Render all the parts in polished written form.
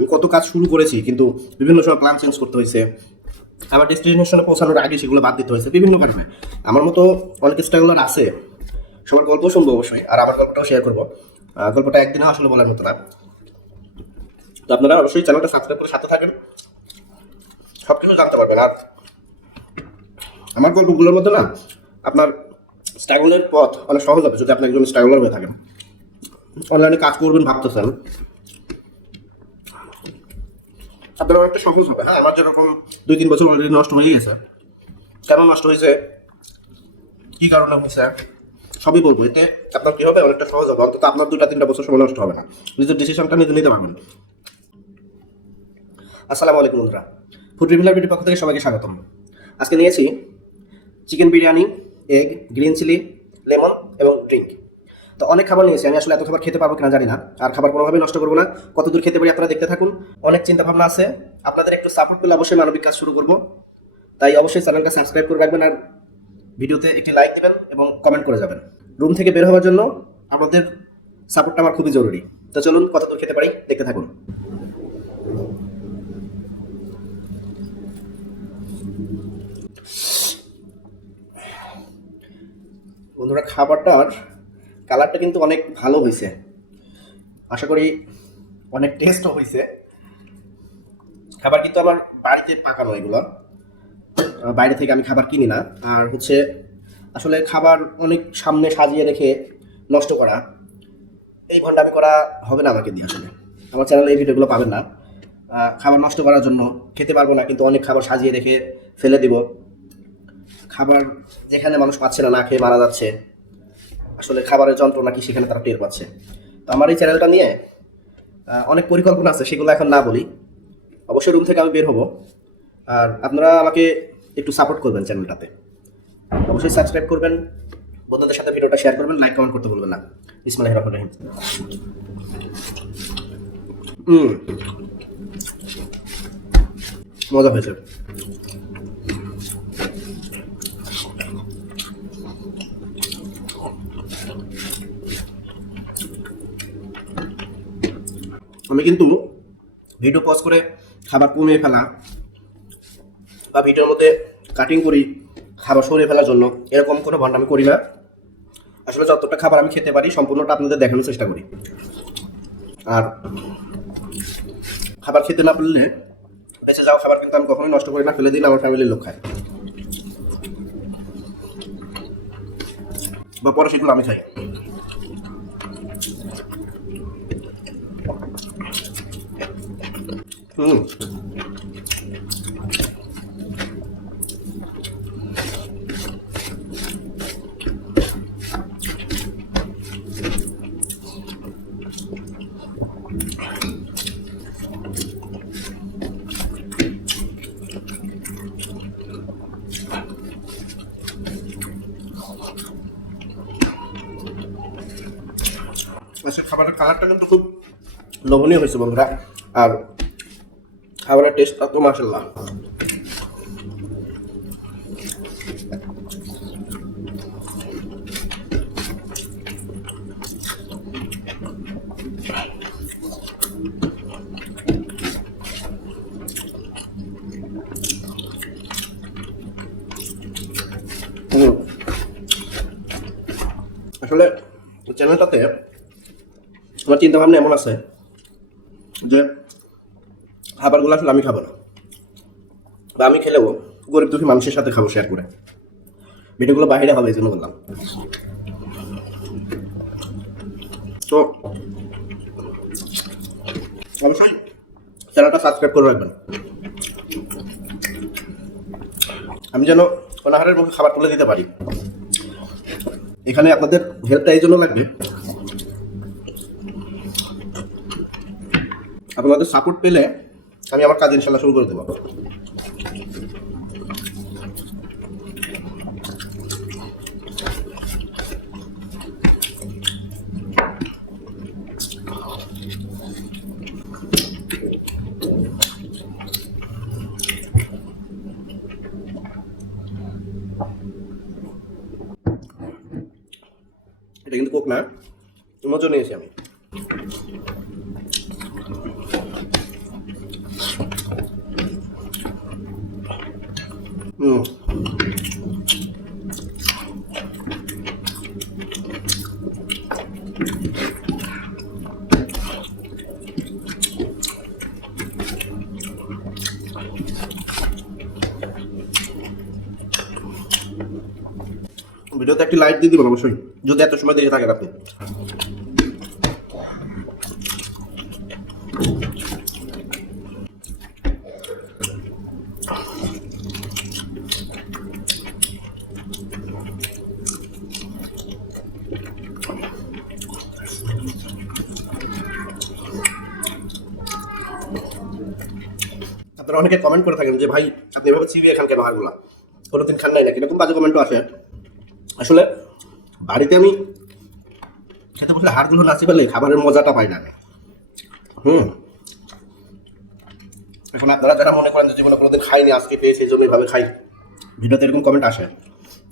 আমি কত কাজ শুরু করেছি, কিন্তু বিভিন্ন সময় প্ল্যান চেঞ্জ করতে হয়েছে, আমার ডেস্টিনেশনে পৌঁছানোর আগে সেগুলো বাদ দিতে হয়েছে বিভিন্ন কারণে। আমার মতো অনেক স্ট্রাগলার আছে, সবার গল্প শুনবো অবশ্যই, আর আমার গল্পটাও শেয়ার করবো। গল্পটা একদিনে আসলে বলার মতো না। তো আপনারা অবশ্যই চ্যানেলটা সাবস্ক্রাইব করে সাথে থাকেন, সব কিছু জানতে পারবেন। আর আমার গল্পগুলোর মধ্যে না আপনার স্ট্রাগলের পথ অনেক সহজ হবে যদি আপনি একজন স্ট্রাগলার হয়ে থাকেন। অনলাইনে কাজ করবেন ভাবতেছেন, আপনার অনেকটা সহজ হবে। হ্যাঁ, আমার যেরকম 2-3 বছর অলরেডি নষ্ট হয়ে গেছে। কেন নষ্ট হয়েছে, কি কারণে হয়েছে, সবই বলবো। এতে আপনার কি হবে, অনেকটা সহজ হবে। অন্তত আপনার 2-3 বছর সময় নষ্ট হবে না, নিজের ডিসিশনটা নিজে নিতে পারবেন। আসসালামু আলাইকুম বন্ধুরা, ফুড রিভিউলার ভিডিওর পক্ষ থেকে সবাইকে স্বাগতম। আজকে নিয়েছি chicken biryani, egg, green chilli, lemon এবং ড্রিঙ্ক। তো অনেক খাবার নিয়েছি আমি, আসলে এত খাবার খেতে পারবো কিনা জানি না, আর খাবার কোনোভাবেই নষ্ট করবো না। কতদূর খেতে পারি আপনারা দেখতে থাকুন। অনেক চিন্তা ভাবনা আছে, আপনাদের একটু সাপোর্ট পেলে অবশ্যই মানবিক কাজ শুরু করবো। তাই অবশ্যই চ্যানেলটা সাবস্ক্রাইব করে রাখবেন, আর ভিডিওতে একটি লাইক দেবেন এবং কমেন্ট করে যাবেন। রুম থেকে বের হওয়ার জন্য আপনাদের সাপোর্টটা আমার খুবই জরুরি। তো চলুন কতদূর খেতে পারি দেখতে থাকুন। বন্ধুরা, খাবারটার কালারটা কিন্তু অনেক ভালো হয়েছে, আশা করি অনেক টেস্টও হয়েছে। খাবার কিন্তু আমার বাড়িতে পাকানো, এগুলো বাইরে থেকে আমি খাবার কিনি না। আর হচ্ছে আসলে খাবার অনেক সামনে সাজিয়ে রেখে নষ্ট করা, এই ভণ্ডামি করা হবে না আমাকে দিয়ে। আসলে আমার চ্যানেলে এই ভিডিওগুলো পাবেন না। খাবার নষ্ট করার জন্য খেতে পারবো না, কিন্তু অনেক খাবার সাজিয়ে রেখে ফেলে দিব। খাবার যেখানে মানুষ পাচ্ছে না, না খেয়ে মারা যাচ্ছে, আসলে খাবারের যন্ত্রণা কি সেখানে তারা টের পাচ্ছে। তো আমার এই চ্যানেলটা নিয়ে অনেক পরিকল্পনা আছে, সেগুলো এখন না বলি। অবশ্যই রুম থেকে আমি বের হব, আর আপনারা আমাকে একটু সাপোর্ট করবেন চ্যানেলটাতে। অবশ্যই সাবস্ক্রাইব করবেন, বন্ধুদের সাথে ভিডিওটা শেয়ার করবেন, লাইক কমেন্ট করতে বলবেন না। বিসমিল্লাহির রহমানির রহিম। মজা হয়েছে। আমি কিন্তু ভিডিও পজ করে খাবার কমিয়ে ফেলা বা ভিডিওর মধ্যে কাটিং করি খাবার সরিয়ে ফেলার জন্য, এরকম কোনো ভণ্ডামি করি না। আসলে যতটা খাবার আমি খেতে পারি সম্পূর্ণটা আপনাদের দেখানোর চেষ্টা করি। আর খাবার খেতে না পারলে বেঁচে যাওয়া খাবার কিন্তু আমি কখনোই নষ্ট করি না, ফেলে দিই না, আমার ফ্যামিলির লোক খায় বা পরে সেগুলো আমি খাই। হুম, আচ্ছা, খাবারের কালারটা কিন্তু খুব লোভনীয় হয়েছে বন্ধুরা, আর খাবারের টেস্টটা তো মাশাআল্লাহ। আসলে চ্যানেলটাতে আমার চিন্তা ভাবনা এমন আছে যে খাবারগুলো আসলে আমি খাবো না, বা আমি খেলেও গরিব দুঃখী মানুষের সাথে খাবো শেয়ার করে। ভিডিওগুলো বাইরে হবে এই জন্য বললাম। তো অবশ্যই চ্যানেলটা সাবস্ক্রাইব করে রাখবেন, আমি যেন অনাহারের মুখে খাবার তুলে দিতে পারি। এখানে আপনাদের হেল্পটা এই জন্য লাগবে, আপনাদের সাপোর্ট পেলে আমি আমার কাজ ইনশাল্লাহ শুরু করে দেবো। এটা কিন্তু কোক না, মজা নিয়েছি আমি। হুম। ভিডিওতে একটি লাইক দিয়ে দিবেন অবশ্যই, যদি এত সময় দেখে থাকেন আপনি। আপনারা অনেকে কমেন্ট করে থাকেন যে ভাই আপনি এভাবে চিবিয়ে খান কেন হাড়গুলা, কোনোদিন খান নাই নাকি, এরকম বাজে কমেন্টও আসে। আসলে বাড়িতে আমি খেতে বসে হাড়গুলো না চিবালে খাবারের মজাটা পাই না আমি। হুম। এখন আপনারা যারা মনে করেন যে জীবনে কোনোদিন খাইনি, আজকে পেয়েছি এই জন্য এভাবে খাই, ভিডিওতে এরকম কমেন্ট আসে,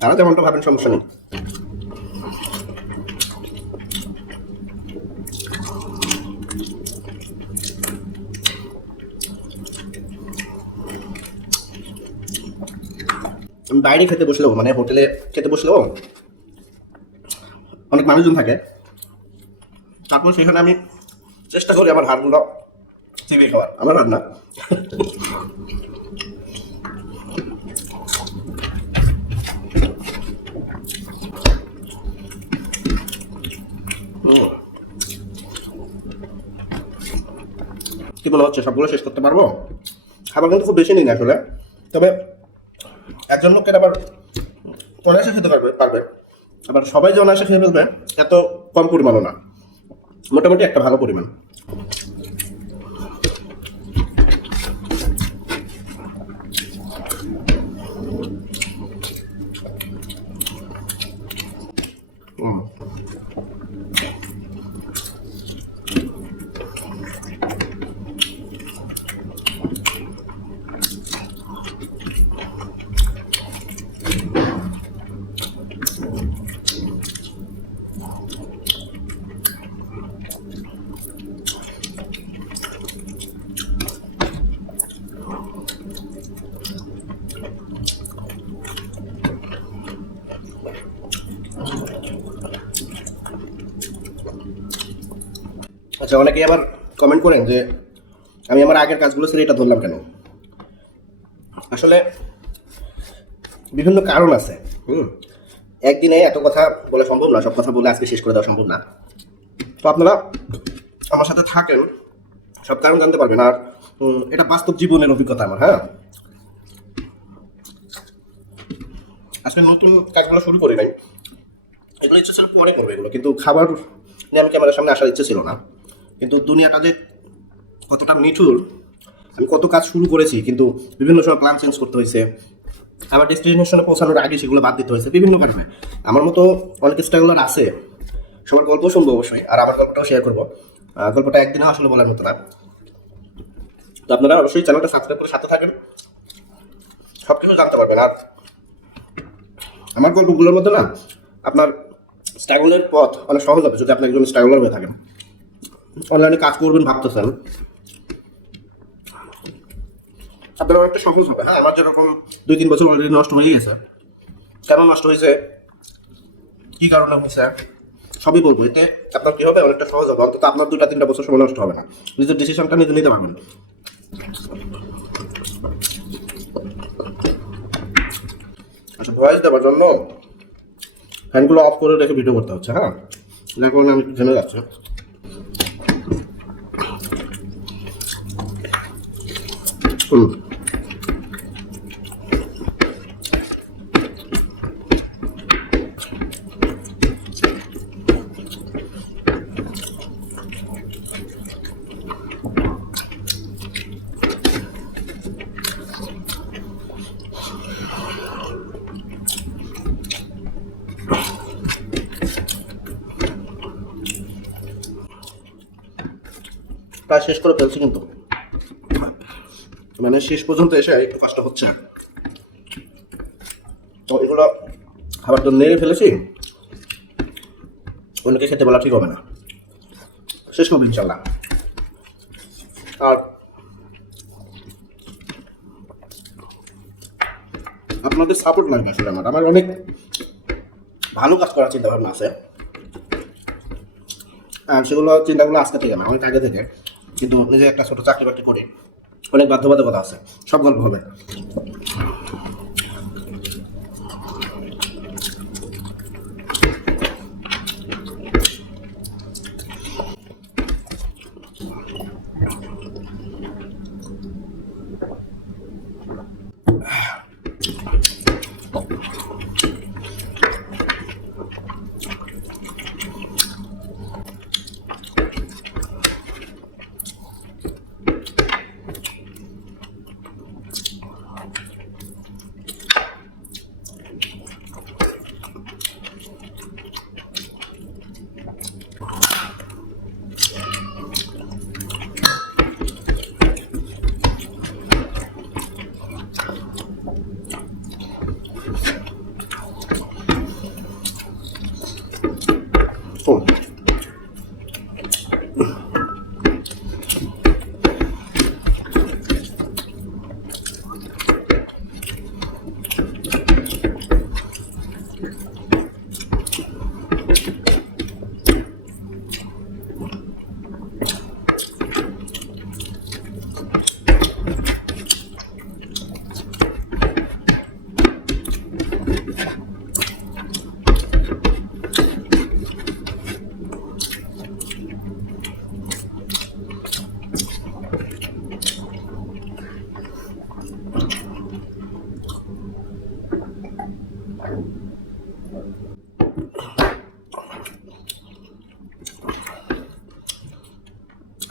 তারা যেমনটা ভাবেন সমস্যা নেই। আমি বাইরে খেতে বসলেও, মানে হোটেলে খেতে বসলেও অনেক মানুষজন থাকে, তারপর সেখানে আমি চেষ্টা করি আমার হাড়গুলো চিবিয়ে খাওয়ার, আমার রান্না। কি মনে হচ্ছে সবগুলো শেষ করতে পারবো? খাবার কিন্তু খুব বেশি নেই না আসলে, তবে একজন লোকের আবার অনায়াসে খেতে পারবে, আবার সবাই যে অনায়াসে খেয়ে ফেলবে এত কম পরিমাণও না, মোটামুটি একটা ভালো পরিমাণ। আচ্ছা, অনেকেই আবার কমেন্ট করেন যে আমি আমার আগের কাজগুলো ছেড়ে এটা ধরলাম কেন। আসলে বিভিন্ন কারণ আছে। একদিনে এত কথা বলা সম্ভব না, সব কথা বলে আজকে শেষ করে দেওয়া সম্ভব না। তো আপনারা আমার সাথে থাকেন, সব কারণ জানতে পারবেন। আর এটা বাস্তব জীবনের অভিজ্ঞতা আমার। হ্যাঁ, আজকে নতুন কাজগুলো শুরু করি নাই, এগুলো ইচ্ছে ছিল পরে করবে এগুলো, কিন্তু খাবার নিয়ে আমি ক্যামেরার সামনে আসার ইচ্ছে ছিল না। কিন্তু দুনিয়াটা যে কতটা নিঠুর, আমি কত কাজ শুরু করেছি কিন্তু বিভিন্ন সময় প্ল্যান চেঞ্জ করতে হয়েছে, আমার ডেস্টিনেশনে পৌঁছানোর আগে সেগুলো বাদ দিতে হয়েছে বিভিন্ন কারণে। আমার মতো অনেক স্ট্রাগলার আছে, সবার গল্প শুনবো অবশ্যই, আর আমার গল্পটাও শেয়ার করবো। গল্পটা একদিনে আসলে বলার মতো না। তো আপনারা অবশ্যই চ্যানেলটা সাবস্ক্রাইব করে সাথে থাকেন, সব কিছু জানতে পারবেন। আর আমার গল্পগুলোর মধ্যে না আপনার স্ট্রাগলের পথ অনেক সহজ হবে যদি আপনি একজন স্ট্রাগলার হয়ে থাকেন, অনলাইনে কাজ করবেন ভাবতেছেন, আপনার অনেকটা সহজ হবে। হ্যাঁ, আমার যেরকম 2-3 বছর অলরেডি নষ্ট হয়ে গেছে, কেন নষ্ট হয়েছে, কি কারণে হয়েছে, সবই বলবো। এতে আপনার কি হবে, অনেকটা সহজ হবে, অন্তত আপনার 2-3 বছর সময় নষ্ট হবে না, নিজের ডিসিশনটা নিজে নিতে পারবেন। আচ্ছা, ভয়েস দেওয়ার জন্য ফ্যানগুলো অফ করে রেখে ভিডিও করতে হচ্ছে। হ্যাঁ, যার কারণে আমি জেনে যাচ্ছি। প্রায় শেষ করে ফেলছি, কিন্তু মানে শেষ পর্যন্ত এসে একটু কষ্ট হচ্ছে। তো এগুলো খাবার তো নেড়ে ফেলেছি, অন্যকে খেতে বলা ঠিক হবে না, শেষ করবো ইনশাল্লাহ। আর আপনাদের সাপোর্ট লাগবে আসলে আমার অনেক ভালো কাজ করার চিন্তা ভাবনা আছে, আর সেগুলো চিন্তাগুলো আজকে থেকে না, অনেক আগে থেকে। কিন্তু নিজে একটা ছোট চাকরি বাকরি করি, অনেক বাধ্যবাধকতা আছে, সব গল্প হবে। Oh.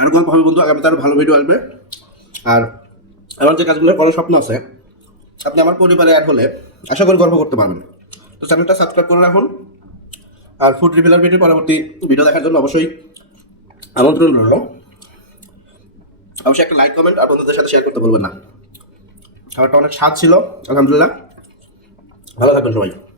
আর গল্প হবে বন্ধু, আগামীতে আরো ভালো ভিডিও আসবে। আর আমার যে কাজগুলো করার স্বপ্ন আছে, আপনি আমার পরিবারে অ্যাড হলে আশা করি গল্প করতে পারবেন। তো চ্যানেলটা সাবস্ক্রাইব করে রাখুন, আর ফুড রিভিলার ভিডিও পরবর্তী ভিডিও দেখার জন্য অবশ্যই আমন্ত্রণ রইল। অবশ্যই একটা লাইক, কমেন্ট আর বন্ধুদের সাথে শেয়ার করতে বলবেন না। খাবারটা অনেক স্বাদ ছিল, আলহামদুলিল্লাহ। ভালো থাকবেন সবাই।